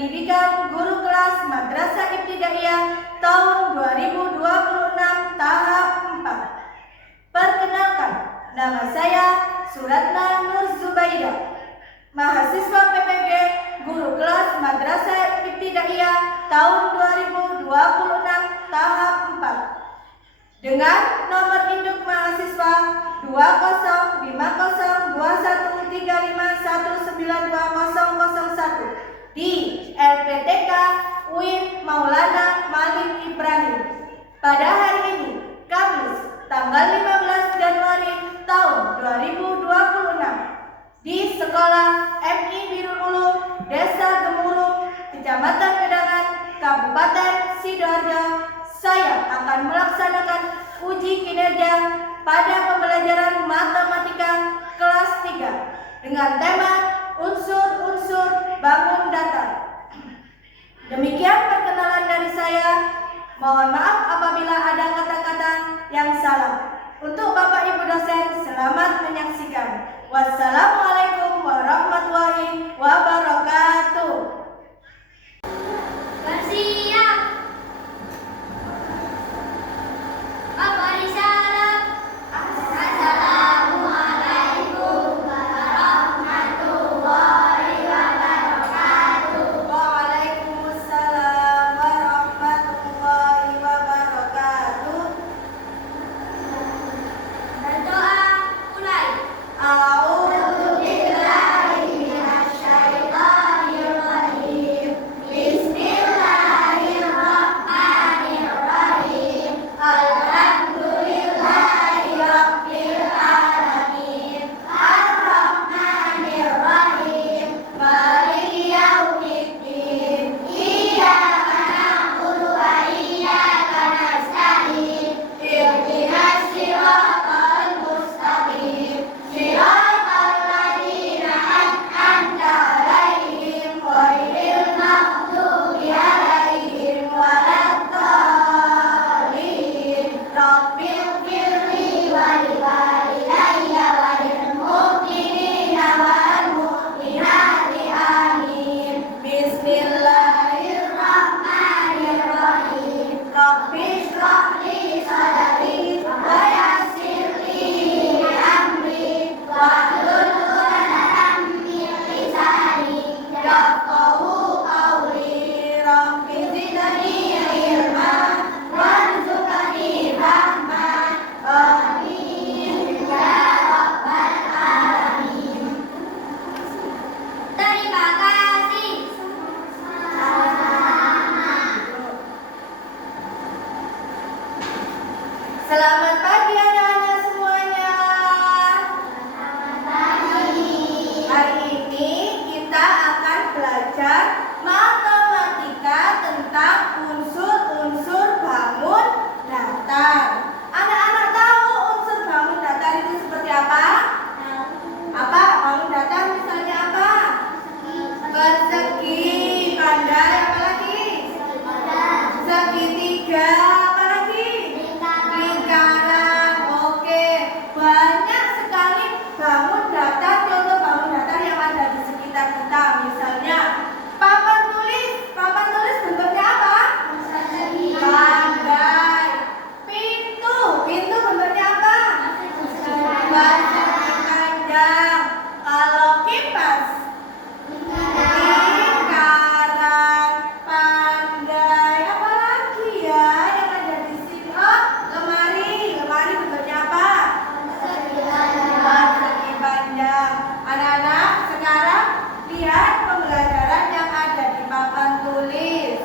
Pendidikan Guru Kelas Madrasah Ibtidaiyah tahun 2026 tahap 4. Perkenalkan, nama saya Suratna Nur Zubaidah, mahasiswa PPG Guru Kelas Madrasah Ibtidaiyah tahun 2026 tahap 4. Dengan nomor induk mahasiswa 20,502135192001 di LPTK UIN Maulana Malik Ibrahim. Pada hari ini, Kamis, tanggal 15 Januari tahun 2026, di Sekolah MI Birul Ulum, Desa Gemurung, Kecamatan Gedangan, Kabupaten Sidoarjo, saya akan melaksanakan uji kinerja pada pembelajaran matematika kelas 3 dengan tema unsur-unsur bangun datar. Demikian perkenalan dari saya. Mohon maaf apabila ada kata-kata yang salah. Untuk Bapak Ibu dosen, selamat menyaksikan. Wassalamualaikum warahmatullahi wabarakatuh. Bersiap. Apa risalah? Assalamualaikum warahmatullahi wabarakatuh. Waalaikumsalam warahmatullahi wabarakatuh. Berdoa mulai. A'udzu billahi minasyaitonir rajim. Bismillahirrahmanirrahim. Alhamdulillahi rabbil alamin. Arrahmanir rahim. Maliki yaumiddin. Iyyaka na'budu wa iyyaka nasta'in. Ihdinas siratal mustaqim. Siratal ladzina an'amta 'alaihim ghairil maghdubi 'alaihim waladdallin. Rabbil firli wa liwalidayya wa lil mu'minina wal mu'minati amin. Bismillahirrahmanirrahim. Rabbi shrah li sadri wa yassir li amri wahlul 'uqdatam min lisani yafqahu qawli. Rabbi zidni ilma warzuqni rahmah. Amin ya rabbal alamin. Terima kasih. Selamat pagi anak-anak semuanya. Hari ini kita akan belajar matematika tentang unsur-unsur bangun datar. Anak-anak tahu unsur bangun datar itu seperti apa? Apa? Bangun datar misalnya apa? Persegi, pandai, apa lagi? Segitiga, apa lagi? Lingkaran. Oke, banyak sekali bangun datar, contoh bangun datar yang ada di sekitar kita. Misalnya papan tulis. Papan tulis bentuknya apa? Pandai. Pintu. Pintu bentuknya apa? Persegi panjang. Kalau kipas, lingkaran, pandai. Apa lagi ya yang ada di sini? Oh, lemari. Lemari bentuknya apa? Persegi panjang. Anak-anak, sekarang lihat pembelajaran yang ada di papan tulis.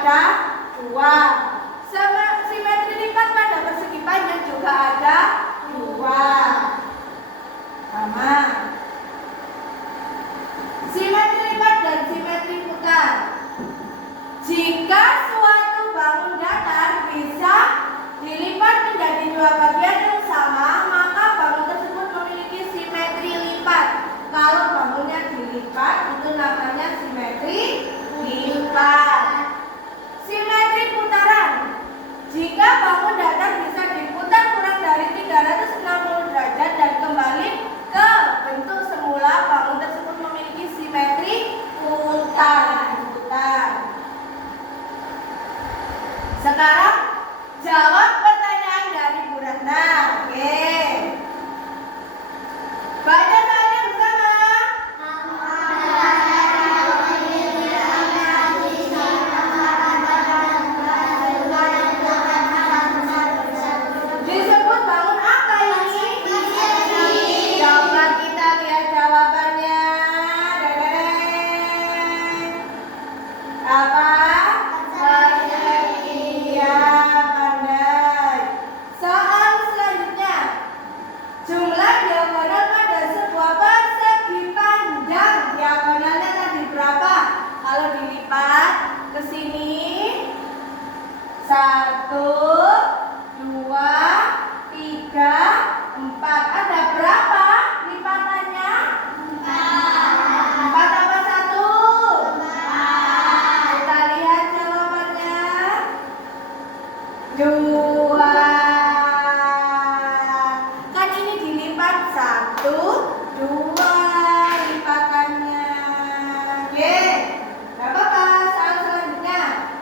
ada 2. Simetri lipat pada persegi panjang juga ada 2. Sama. Simetri lipat dan simetri putar. Jika suatu bangun datar bisa dilipat menjadi 2 bagian yang sama, maka bangun tersebut memiliki simetri lipat. Kalau bangunnya dilipat, itu namanya simetri lipat. Simetri putaran. Jika bangun datar bisa diputar kurang dari 360 derajat dan kembali ke bentuk semula, bangun tersebut memiliki simetri putar. Sekarang jawab pertanyaan dari Bu Ratna. Oke. Baca soalnya bersama. Disebut bangun apa ini? Coba kita lihat jawabannya. Apa? Iya, pandai. Soal selanjutnya. Jumlah diagonal pada sebuah persegi panjang. Diagonalnya tadi berapa? Kalau dilipat ke sini 1, 2, 3, 4. Ada berapa lipatannya? 4 apa 1? Kita lihat jawabannya. 2. Kan ini dilipat 1, 2 lipatannya. Oke. Gak apa-apa. Soal selanjutnya.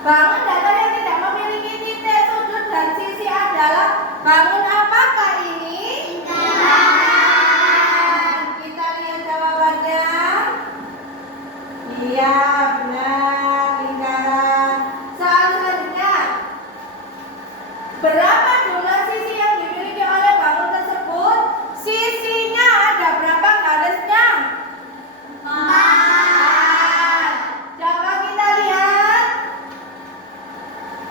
Bangun datar yang tidak memiliki titik, sudut, dan sisi adalah bangun apakah ini? Kita lihat jawabannya. Iya, benar, lingkaran. Soal selanjutnya. Berapa jumlah sisi yang dimiliki oleh bangun tersebut? Sisinya ada berapa garisnya? 4. Coba kita lihat.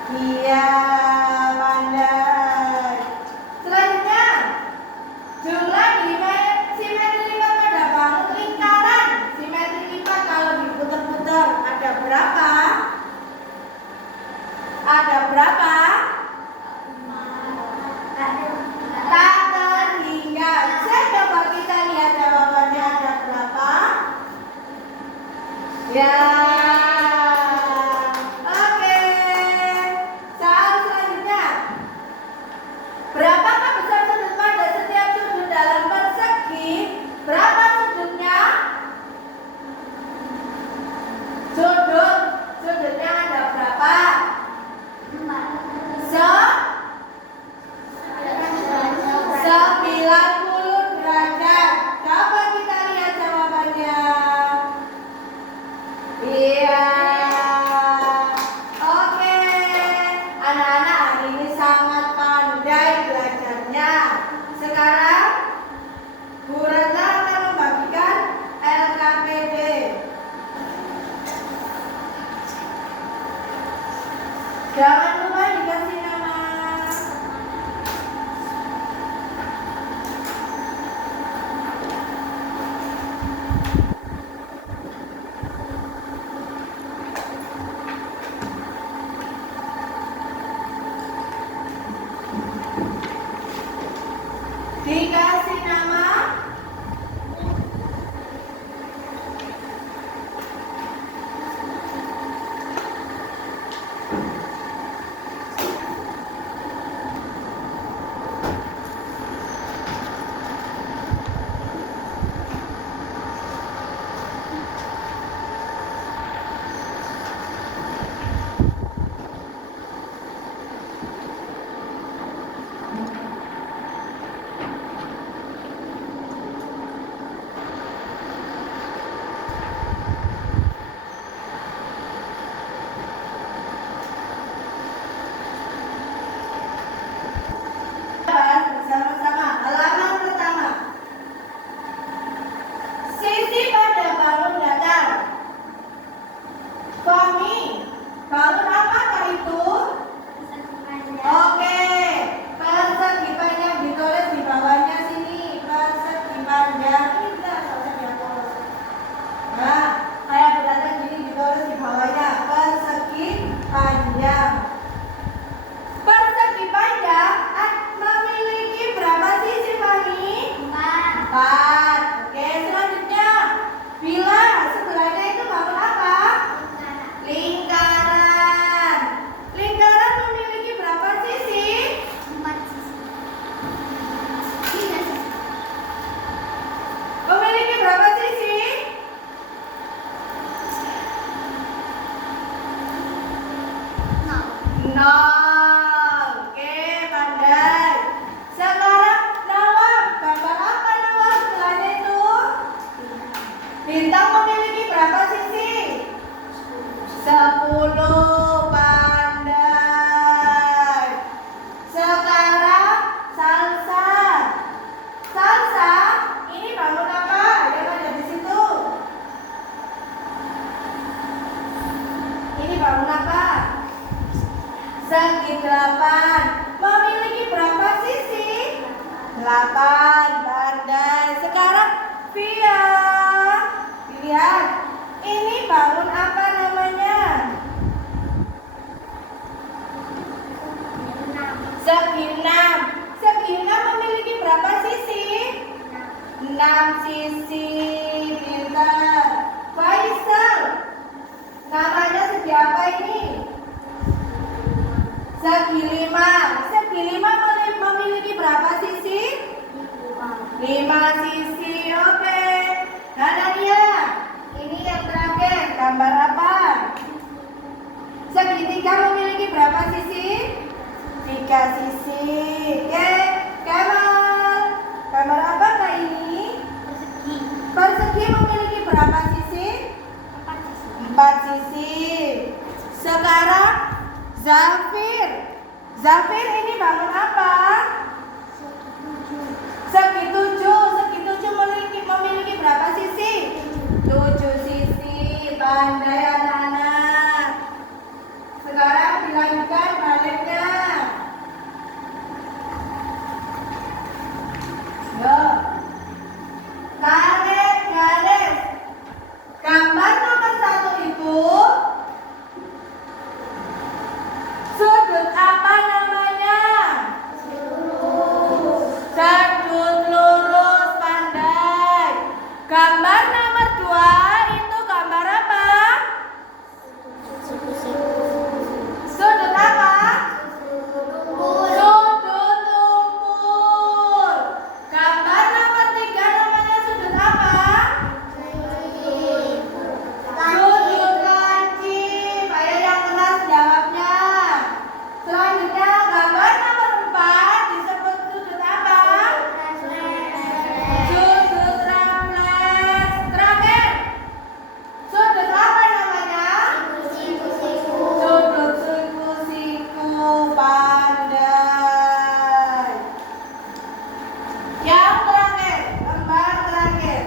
Iya, pandai. Selanjutnya, jumlah simetri lipat pada bangun lingkaran. Simetri lipat kalau diputar-putar ada berapa? Ada berapa? Tak terhingga. Coba kita lihat jawabannya ada berapa? Ya. Oke. Soal selanjutnya. Berapakah besar sudut pada setiap sudut dalam persegi? Berapa sudutnya? Sudutnya ada berapa? 90 derajat. Coba kita lihat jawabannya. 8. Pandai. Sekarang Via. Lihat. Ini bangun apa namanya? Segi 6. Segi 6 memiliki berapa sisi? 6 sisi. Pintar. Faisal. Namanya segi apa ini? Segi 5. Segi 5 memiliki berapa sisi? 5 sisi. Oke. Nah, Nadia, ini yang terakhir. Gambar apa? Segitiga memiliki berapa sisi? 3 sisi. Oke. Kemal. Gambar apakah ini? Persegi memiliki berapa sisi? 4 sisi. Sekarang Zafir. Zafir ini bangun apa? Segi 7. Segi 7 memiliki berapa sisi? 7 sisi. Pandai anak-anak. Sekarang dilanjutkan baliknya. Yo. Tarik garis. Gambar nomor 1 itu sudut apa namanya? Sudut lurus. Pandai. Gambar nomor 2 itu gambar apa? Sudut apa? Sudut umpul. Gambar nomor 3 namanya sudut apa? Sudut lancip. Ayo yang keras jawabnya. Selanjutnya gambar nomor 4 disebut sudut apa? Sudut refleks. Terakhir, sudut apa namanya? Sudut siku-siku. Pandai. Yang terakhir, gambar terakhir.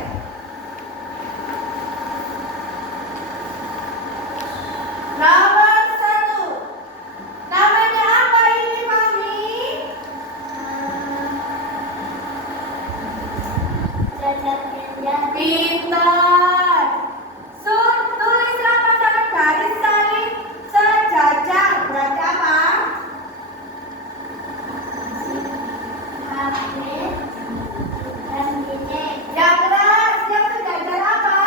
Nomor 1. Namanya apa ini, Mami? Pintar. Tulislah pasangan garis saling sejajar. Berarti apa? Yang keras, yang sejajar apa?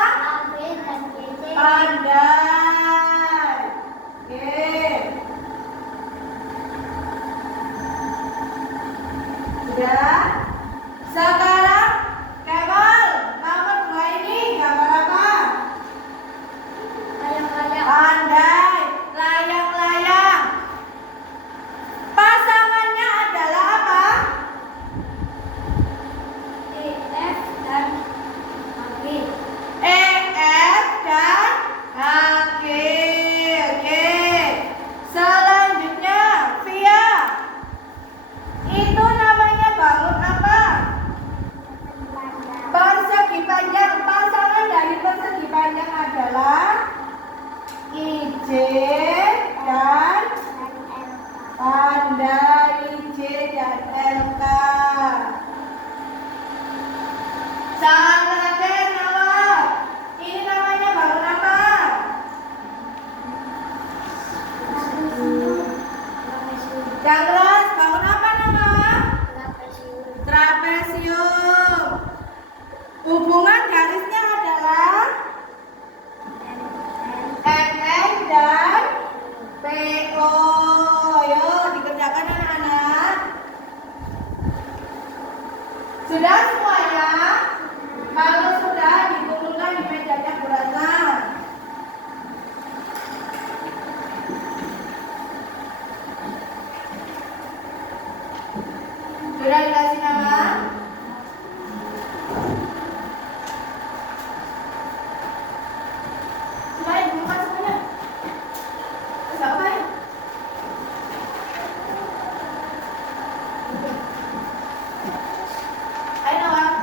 Pandai. Oke. Sudah. Sekarang Kemal, nomor 2 ini gambar apa? Pandai. Layang-layang. Pasangannya adalah apa? EF dan HG. Oke. Selanjutnya Via. Itu namanya bangun apa? Persegi panjang. Pasangan dari persegi panjang adalah IJ dan Pandai. IJ dan LK. Terakhir Nawab. Ini namanya bangun apa? Yang keras, bangun apa nama? Trapesium. Hubungan garisnya adalah NN dan PO. Yuk dikerjakan anak-anak. Sudah semuanya? Kalau sudah, dikumpulkan di mejanya Bu Ratna. Sudah dikasih nama? Semuanya dibuka semuanya. Terus apa ya? Ayo Nawang.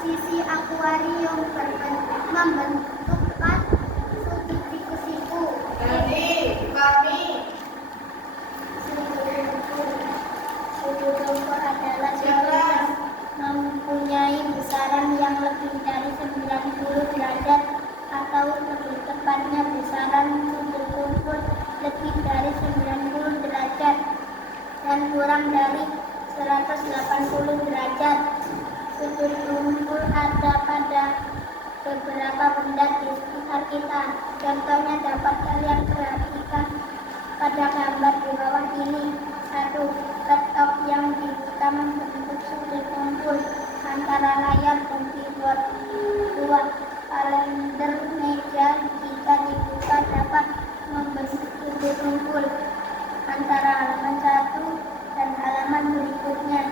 sisi akuarium membentuk sudut siku-siku. Jadi, kami Sudut dengkul adalah sudut yang mempunyai besaran yang lebih dari 90 derajat atau lebih tepatnya besaran sudut dengkul lebih dari 90 derajat dan kurang dari 180 derajat. Sudut dengkul ada pada beberapa benda di sekitar kita. Contohnya dapat kalian perhatikan pada gambar di bawah ini. 1. Laptop yang dibuka membentuk sudut dengkul antara layar dan keyboard. 2. Kalender meja jika dibuka dapat membentuk sudut dengkul antara halaman 1 dan halaman berikutnya.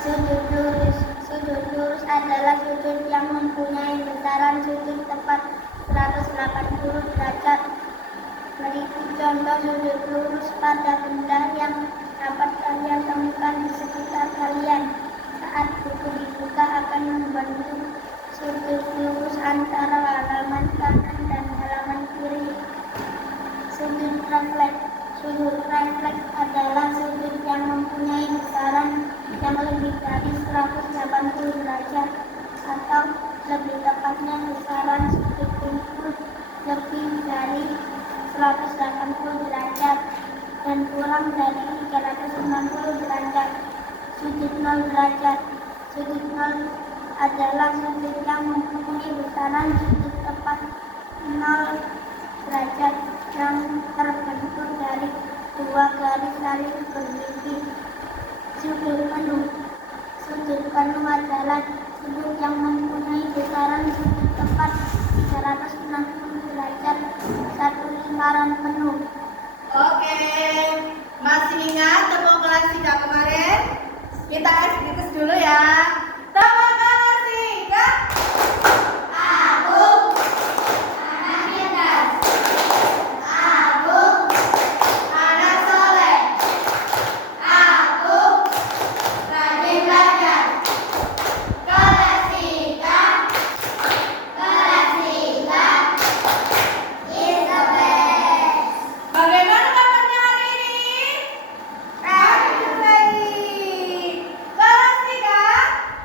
Sudut lurus. Sudut lurus adalah sudut yang mempunyai besaran sudut tepat 180 derajat. Berikut contoh sudut lurus pada benda yang dapat kalian temukan di sekitar kalian. Saat buku dibuka akan membentuk sudut lurus antara halaman kanan dan halaman kiri. Sudut refleks. Sudut refleks adalah sudut yang mempunyai besaran yang lebih dari 180 derajat atau lebih tepatnya besaran sudut dengkul lebih dari 180 derajat dan kurang dari 390 derajat. Sudut 0 derajat. Sudut 0 adalah sudut yang mempunyai besaran sudut tepat 0 derajat yang terbentuk dari dua garis saling berlimpih. Sudut penuh. Sudut penuh adalah sudut yang mempunyai besaran sudut tepat 360 derajat, satu lingkaran penuh. Oke, masih ingat tepung kelas 3 kemarin? Kita exercise dulu ya. Tepung kelas 3. Aku anak pintar. Aku anak soleh. Aku rajin belajar. Kelas 3. Kelas 3 is the best. Bagaimana kabarnya hari ini? Bagus sekali. Kelas 3.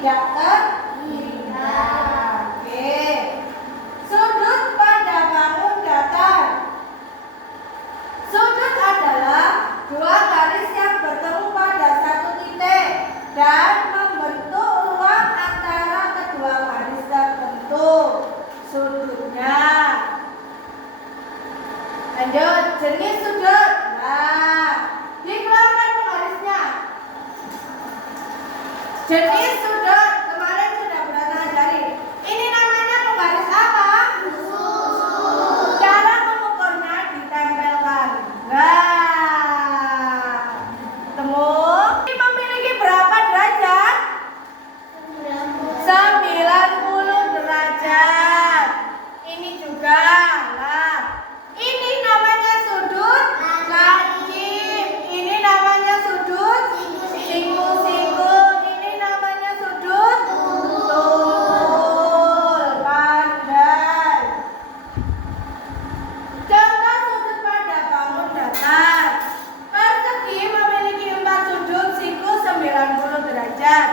tidak terhingga. Oke. Sudut pada bangun datar. Sudut adalah dua garis yang bertemu pada satu titik dan membentuk ruang antara kedua garis tertentu. Sudutnya. Lanjut, jenis sudut. Nah, dikeluarkan penggarisnya. Jenis sudut kemarin sudah pernah ajari. Ini namanya penggaris apa? Cara mengukurnya ditempelkan. Nah, ketemu. Ini memiliki berapa derajat? 90 derajat. Ini juga. Nah, ini namanya sudut lancip. Ini namanya sudut siku-siku. Ini namanya sudut tutul. Pandai. Contoh sudut pada bangun datar. Persegi memiliki 4 sudut siku 90 derajat.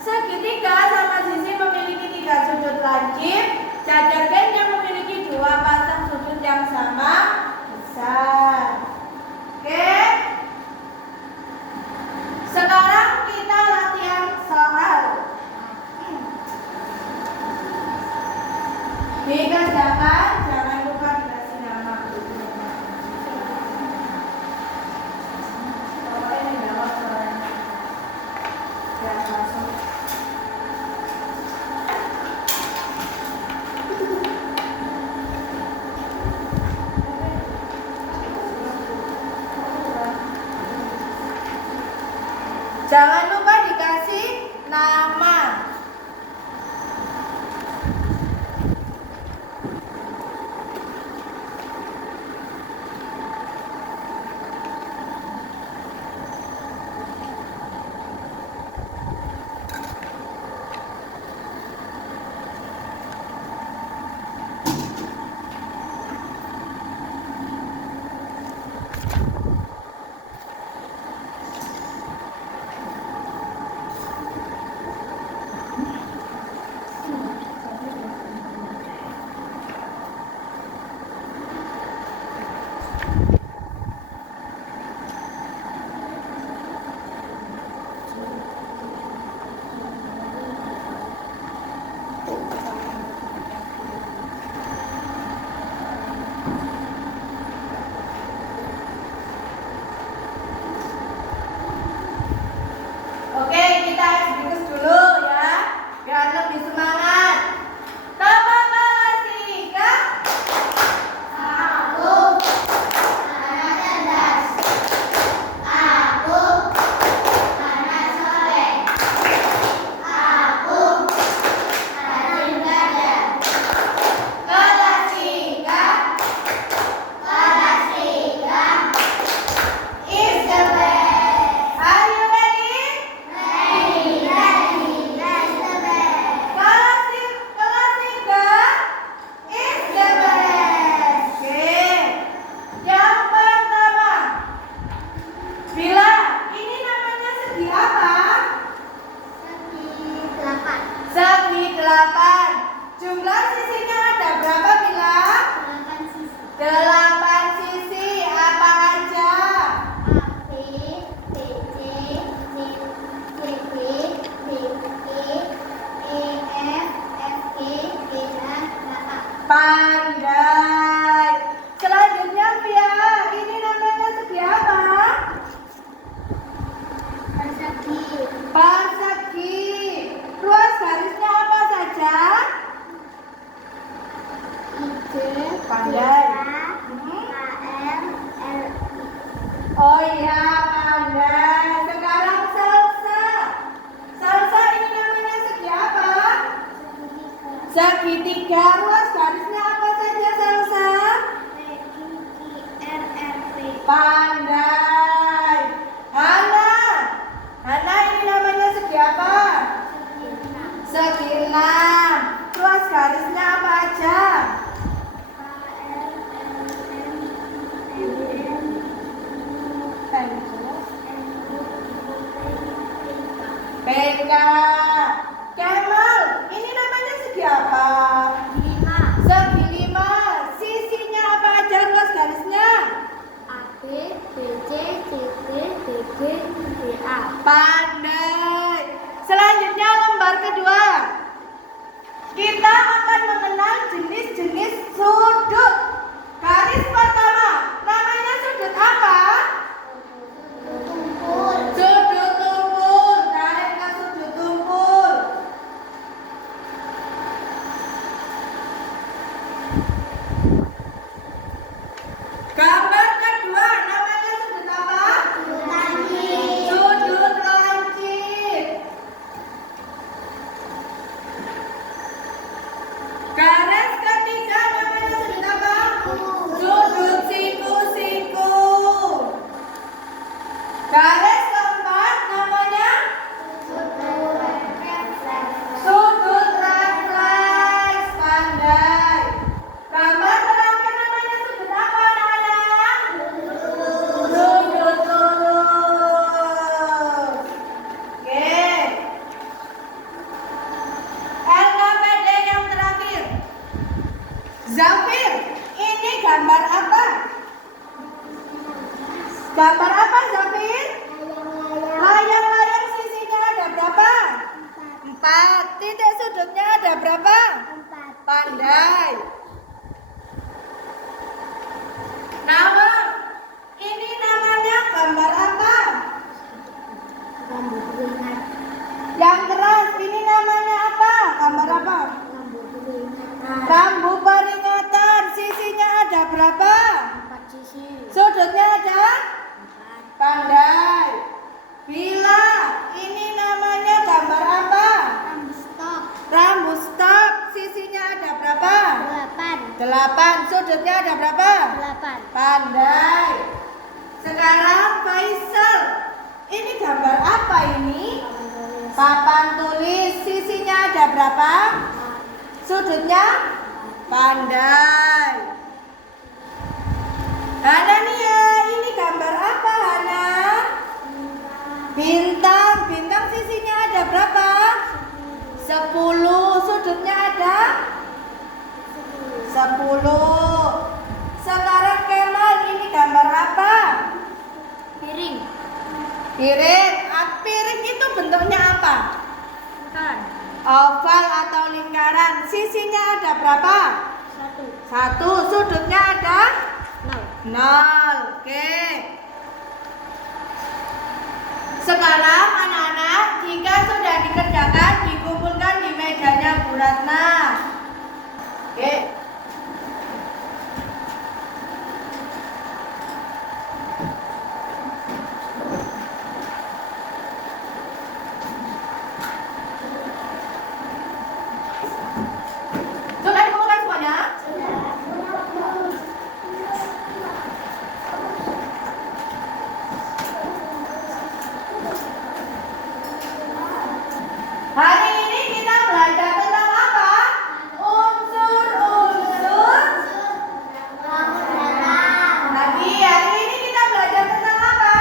Segitiga sama sisi memiliki 3 sudut lancip. Jajar ganja memiliki 2 pasang sudut yang sama besar. Oke. Sekarang kita latihan soal. Dikerjakan, jangan lupa dikasih nama. Pokoknya ini jawab soalnya. Ya, langsung. Jangan lupa dikasih nama. Oke, kita exercise dulu ya, biar lebih semangat. Nama kelas 3. Aku anak cerdas. Aku anak soleh. Aku rajin belajar. Kelas 3 Kelas 3 is the best. Are you ready? ready, that's the best. Kelas 3 is the best. Oke, yang pertama, bila ini namanya segi apa? Segi 8. Segi 8. Jumlah sisinya ada berapa bila? 8 sisi. 8 sisi. Apa aja? A, B, B, C, D, D, B, B, E, E, F, F, G, G, H, H, A. Pandai. Selanjutnya Pia, ini namanya segi apa? Persegi. Persegi. Ruas garisnya apa saja? I, J, Pandai. K, L, L, I. Oh iya, pandai. Sekarang salsa. Salsa ini namanya segi apa? Segitiga. Ruas garisnya apa saja salsa? Pandai. Hana. Hana ini namanya segi apa? Segi 6. Ruas garisnya apa aja? PK. Pandai. Selanjutnya lembar kedua. Kita akan mengenal jenis-jenis sudut. Garis pertama, namanya sudut apa? Sudut tumpul. Tarik ke sudut tumpul. Gambar kedua, namanya sudut apa? Sudut lancip. Garis ketiga, namanya sudut apa? Sudut siku-siku. Garis keempat, namanya sudut refleks. Pandai. Gambar terakhir, namanya sudut apa, anak-anak? Sudut lurus. Oke. LKPD yang terakhir. Zafir, ini gambar apa? Gambar apa, Zafir? Layang-layang sisinya ada berapa? 4. Titik sudutnya ada berapa? 4. Pandai. Nama, ini namanya gambar apa? Rambut keringat. Yang keras, ini namanya apa? Gambar apa? Rambut keringat. Rambu peringatan, sisinya ada berapa? 4 sisi. Sudutnya ada? 4. Pandai. Bila, ini namanya gambar apa? Rambut stop. Rambu stop, sisinya ada berapa? 8. 8. Sudutnya ada berapa? 8. Pandai. Sekarang Faisal, ini gambar apa ini? Papan tulis, sisinya ada berapa? Sudutnya? Pandai. Hanania, ini gambar apa, Hana? Bintang. Bintang sisinya ada berapa? 10. Sudutnya ada? 10. Sekarang Kemal, ini gambar apa? Piring. Piring. Piring itu bentuknya apa? Bukan. Oval atau lingkaran. Sisinya ada berapa? 1. 1. Sudutnya ada? 0. 0. Oke. Sekarang anak-anak, jika sudah dikerjakan, dikumpulkan di mejanya Bu Ratna. Oke. Sudah dikumpulkan semuanya? Hari ini kita belajar tentang apa? Unsur-unsur. Lagi, hari ini kita belajar tentang apa?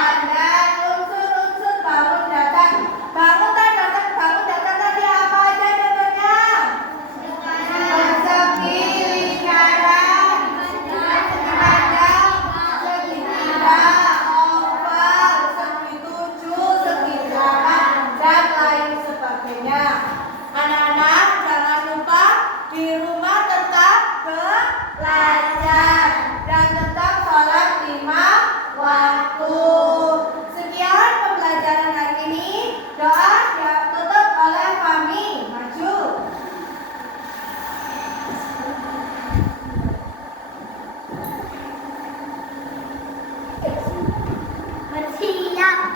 Pandai, unsur-unsur bangun datar. Bangun datar tadi apa aja contohnya? Persegi, lingkaran, panjang, segitiga, oval, segi 7, segi 8, dan lain sebagainya. Anak-anak jangan lupa di rumah tetap belajar dan tetap sholat 5 waktu. Sekian pembelajaran hari ini. Doa ditutup oleh Fahmi. Maju. Bersiap.